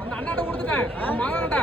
அந்த அண்ணாட்ட கொடுத்துட்டேன் வாங்கடா.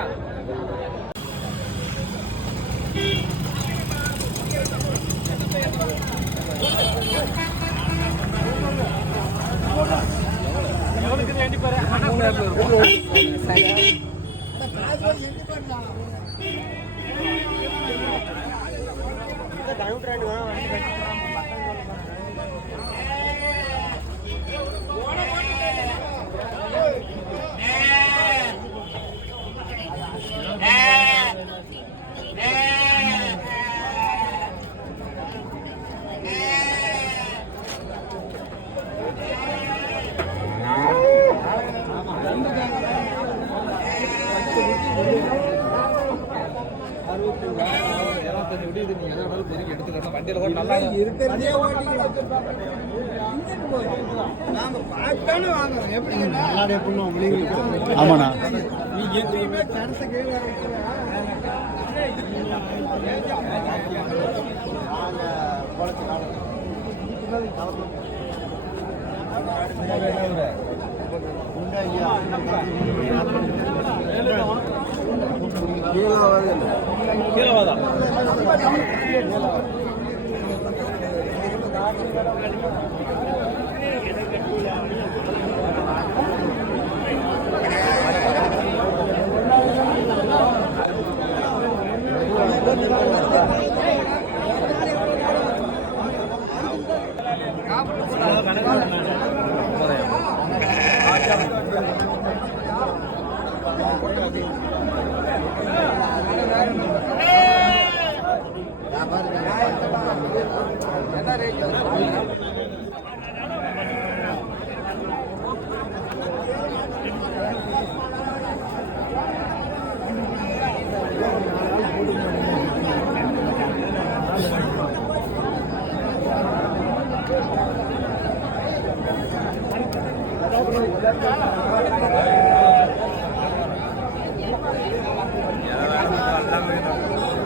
ஆமாண்ணா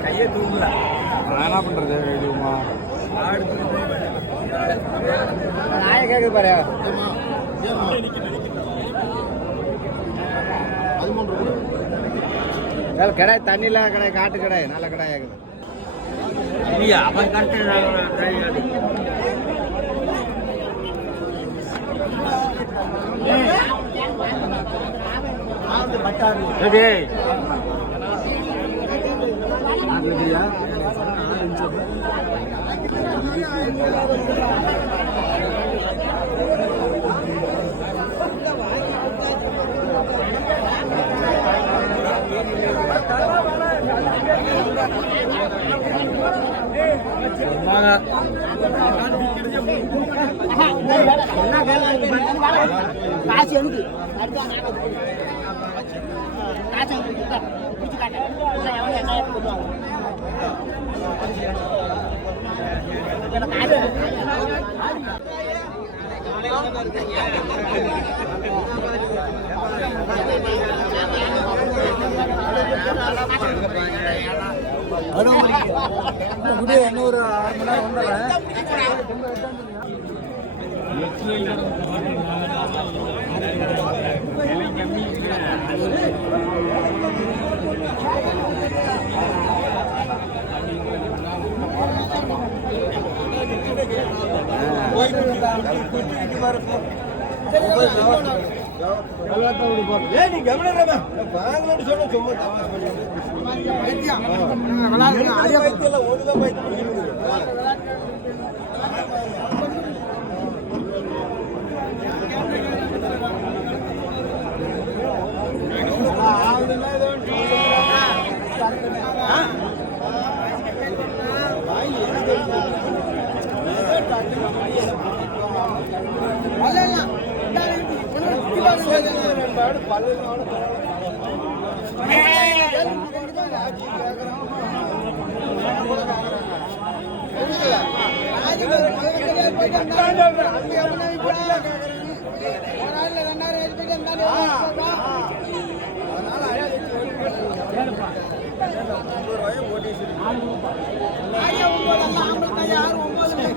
கையை தூங்கல என்ன பண்றது இதுமா நாய கேட்க பாரு. கடை தண்ணியில கடை காட்டு கடை நல்ல கடை ஆகுது. அவன் கட்டு காசு எனக்கு இன்னும் ஒரு 6 மணி நேரம் யாரும்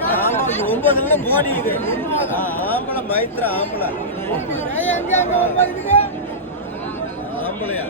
ஆமா, இந்த 9 போடி இது. ஆம்பளை மைத்ரா ஆம்பளை. ஆம்பளையா?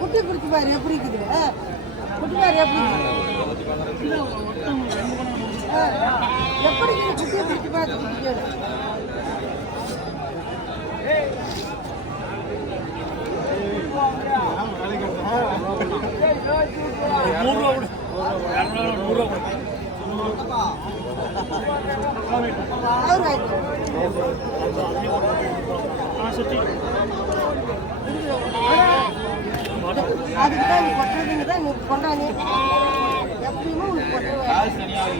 குட்டி குடிச்சு பாரு எப்படி இருக்குது குட்டி பாரு எப்படி எப்படி குட்டியை குடிச்சு பாரு குட்டியோட அதுக்குதான் நீ கொட்டுறதுங்க தான் நீ கொண்டாங்க எப்படியுமே உனக்கு கொட்டுவேன்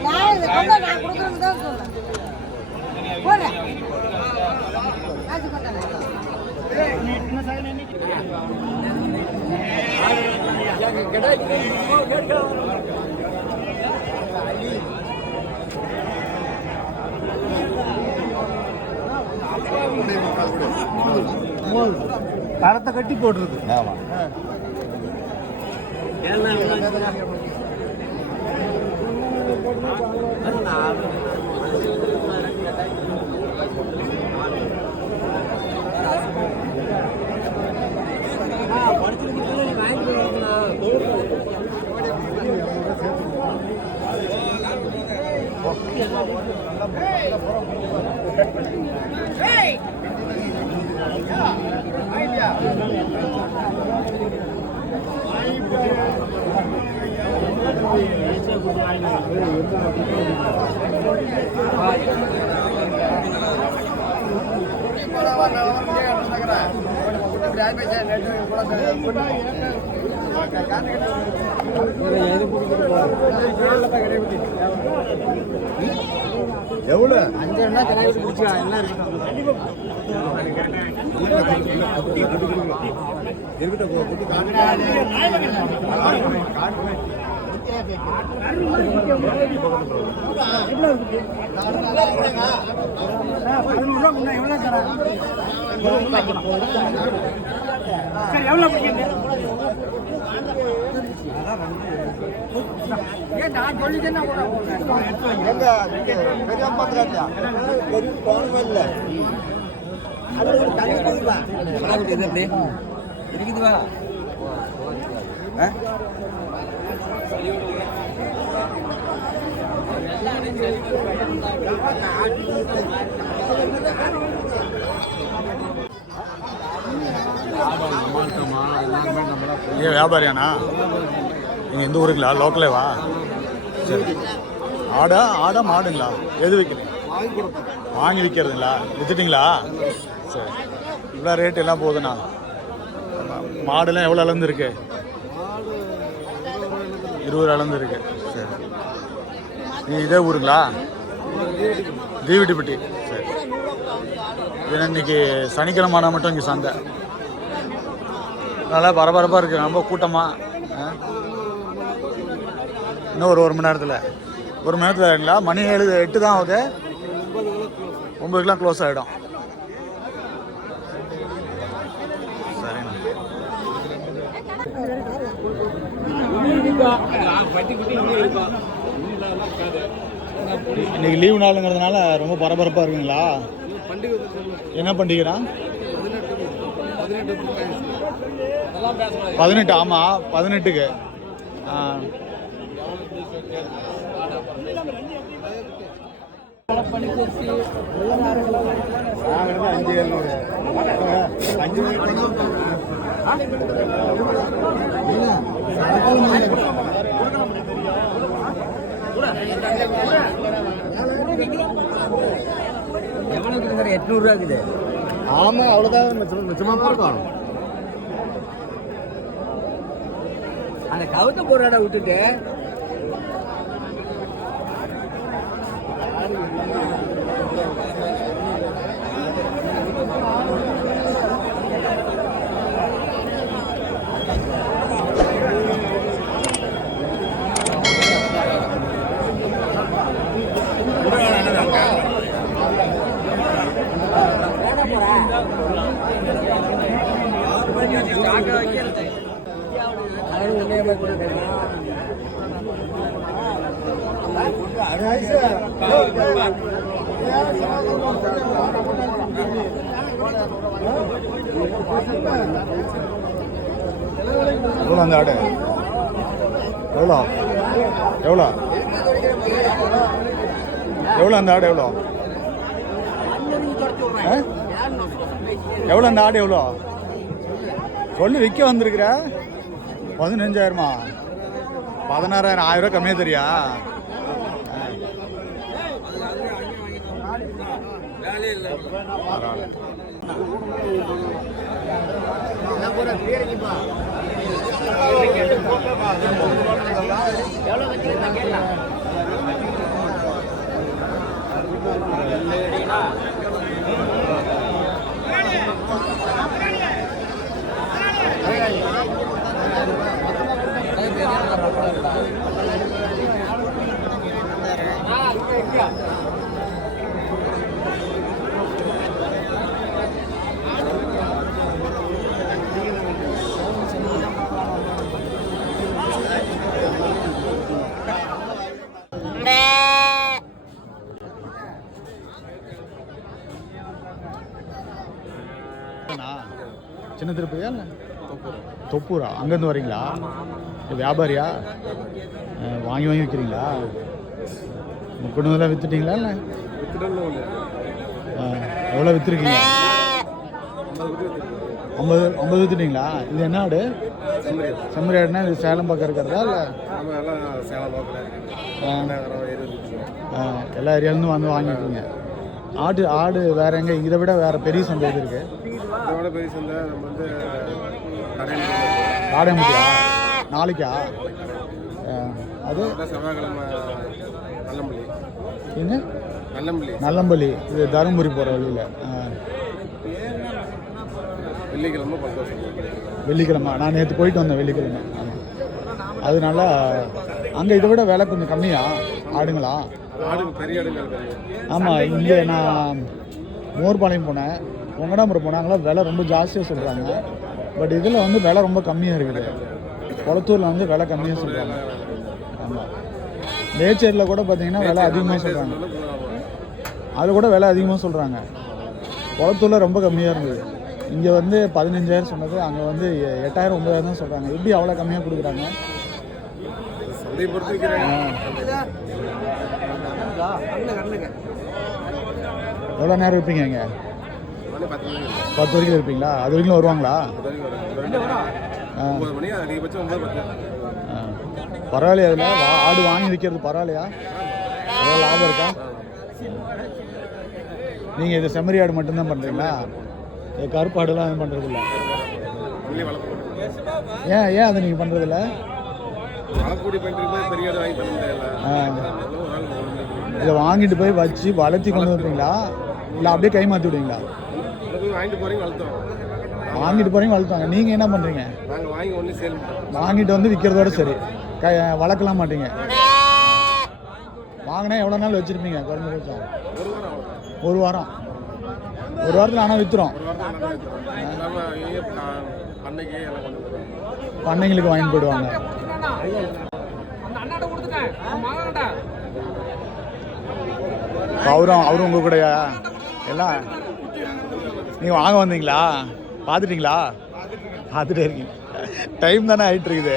நான் இதை கொண்டா நான் கொடுக்குறதுக்கு தான் சொல்றேன் போடுறேன் அது கொண்டாங்க தரத்தை கட்டி போட்டுருது. ஆமா, எவ்வளவு 5 எண்ணா கரெக்ட் குடிச்சா எல்லாம் இருக்குதுவா ஏன் வியாபாரியாண்ணா? நீங்கள் எந்த ஊருங்களா? லோக்கலேவா? சரி. ஆடா மாடுங்களா? எது விற்கிறீங்க? வாங்கி விற்கிறதுங்களா? விற்றுட்டிங்களா? சரி. இவ்வளோ ரேட் எல்லாம் போகுதுண்ணா. மாடுலாம் எவ்வளோ அளந்துருக்கு? 20 அளந்துருக்கு. சரி. நீங்கள் இதே ஊருங்களா? தீவிட்டிப்பட்டி. சரி. ஏன்னா இன்னைக்கு சனிக்கிழமை மட்டும் இங்கே சந்தை நல்லா பரபரப்பாக இருக்குது, ரொம்ப கூட்டமாக. இன்னும் ஒரு மணி நேரத்தில் 1 மணி நேரத்தில் ஆகிங்களா? மணி 7-8 தான் ஆகுது. 9க்குலாம் க்ளோஸ் ஆகிடும். சரிண்ணா. இன்னைக்கு லீவு நாளுங்கிறதுனால ரொம்ப பரபரப்பாக இருக்குங்களா? என்ன பண்டிகைடா? 18. ஆமாம், 18க்கு. எவ்வளோக்கு சார் 800 இருக்குது? ஆமாம், அவ்வளோதான் மிச்சமாக தான் இருக்கும். அந்த கவுத்த போராட விட்டுட்டு எவ்வளோ அந்த ஆடு? எவ்வளோ எவ்வளோ எவ்வளோ அந்த ஆடு? எவ்வளோ எவ்வளோ அந்த ஆடு? எவ்வளோ சொல்லு, விற்க வந்திருக்கிற? 15,000மா? 16,000. 1000 ரூபா கம்மியாக தெரியா? சின்ன திருப்பதியா இல்லை தொப்பூரா? அங்கேருந்து வரீங்களா? வியாபாரியா? வாங்கி வாங்கி விற்கிறீங்களா? கொண்டு வந்து விற்றுட்டீங்களா? இல்லை எவ்வளோ விற்றுருக்கீங்க? 50 விற்றுட்டீங்களா? இது என்ன ஆடு? செம்மறி ஆடுனா இது சேலம் பக்கம் இருக்கிறதா? இல்லை எல்லா ஏரியாவிலேருந்து வந்து வாங்கியிருக்கீங்க. ஆடு வேற எங்கே? இதை விட வேற பெரிய சந்தை எது இருக்கு? காடைமுட்டியா? நாளைக்கா? அது என்ன? நல்லம்பள்ளி. இது தருமபுரி போகிற வழியில். வெள்ளிக்கிழமை நான் நேற்று போயிட்டு வந்தேன். வெள்ளிக்கிழமை. அதனால அங்கே இதை விட விலை கொஞ்சம் கம்மியா ஆடுங்களா? ஆமாம், இங்கே நான் மோர்பாளையம் போனேன், பொங்கடாமுறை போனேன். அங்கெல்லாம் விலை ரொம்ப ஜாஸ்தியாக சொல்கிறாங்க. பட் இதில் வந்து விலை ரொம்ப கம்மியாக இருக்குது. கொளத்தூரில் வந்து விலை கம்மியாக சொல்கிறாங்க. ஆமாம், நேச்சரில் கூட பார்த்தீங்கன்னா விலை அதிகமாக சொல்கிறாங்க. அதில் கூட விலை அதிகமாக சொல்கிறாங்க. கொளத்தூரில் ரொம்ப கம்மியாக இருந்தது. இங்கே வந்து 15,000 சொன்னது, அங்கே வந்து 8,000 9,000 தான் சொல்கிறாங்க. எப்படி அவ்வளோ கம்மியாக கொடுக்குறாங்க? எவ்வளோ நேரம் இருப்பீங்க இங்கே? 10 வரைக்கும் இருப்பீங்களா? அது வரைக்கும் வருவாங்களா? பரவாயில்லையா? அதில் ஆடு வாங்கி விற்கிறது பரவாயில்லையா? எவ்வளோ லாபம் இருக்கா? நீங்கள் இது செம்மறி ஆடு மட்டும்தான் பண்ணுறீங்களா? கருப்பு ஆடுலாம் எதுவும் பண்ணுறதில்ல? ஏன் அதை நீங்கள் பண்ணுறதில்ல? இதை வாங்கிட்டு போய் வச்சு வளர்த்தி கொண்டு வந்துருப்பீங்களா? இல்லை அப்படியே கை மாற்றி விடுவீங்களா? வாங்கிட்டு போகிறீங்க, வளர்த்துவாங்க. நீங்கள் என்ன பண்ணுறீங்க? வாங்கிட்டு வந்து விற்கிறதோட சரி, வளர்க்கலாம் மாட்டீங்க. வாங்கினா எவ்வளோ நாள் வச்சுருப்பீங்க? குறைஞ்சபட்சம் ஒரு வாரம். ஒரு வாரத்தில் ஆனால் விற்றுரும். பண்ணைங்களுக்கு வாங்கி போயிடுவாங்க. அவரும் உங்க கூடயா? எல்லாம் நீங்கள் வாங்க வந்தீங்களா? பார்த்துட்டிங்களா? பார்த்துட்டே இருக்கீங்க. டைம் தானே ஆகிட்டு இருக்குது.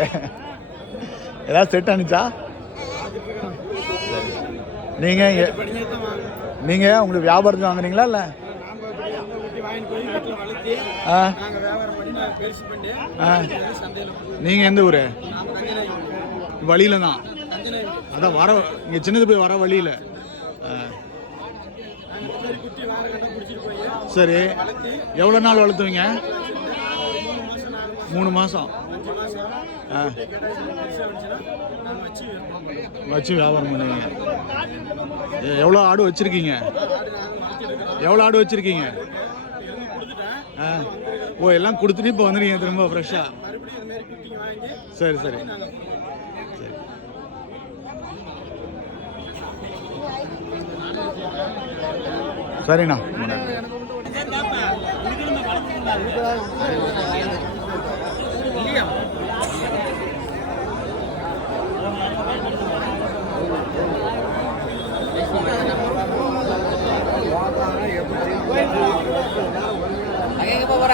ஏதாவது செட் ஆனிச்சா? நீங்கள் உங்களுக்கு வியாபாரத்துக்கு வாங்குறீங்களா? இல்லை நீங்கள் எந்த ஊர்? வழியில் தான். அதான் வர இங்கே சின்னது போய் வர வழியில். சரி, எவ்வளோ நாள் வளர்த்துவீங்க? 3 மாதம். வச்சு வியாபாரம் பண்ணுவீங்க. எவ்வளோ ஆடு வச்சுருக்கீங்க? எவ்வளோ ஆடு வச்சுருக்கீங்க? ஓ, எல்லாம் கொடுத்துட்டு இப்போ வந்துடுங்க திரும்ப ஃப்ரெஷ்ஷாக. சரி சரி சரி. சரிண்ணா. எங்க போற?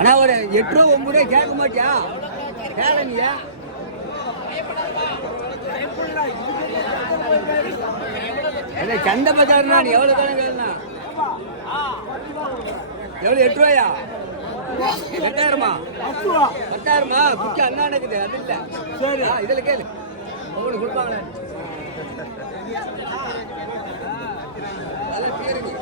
அண்ணா ஒரு 8 ரூபா 9 ரூபா கேட்க மாட்டியா? கேளுங்கய்யா. சந்தை பச்சாருண்ணா, நீ எவ்வளோ கணக்கு கேளுண்ணா? எவ்வளோ 8 ரூபாயா? 8000மா? 10,000மா? குச்சி அண்ணா இருக்குது, அது இல்லை. சரி, இதில் கேளு. உங்களுக்கு கொடுப்பாங்களே. அதெல்லாம் பேருக்கு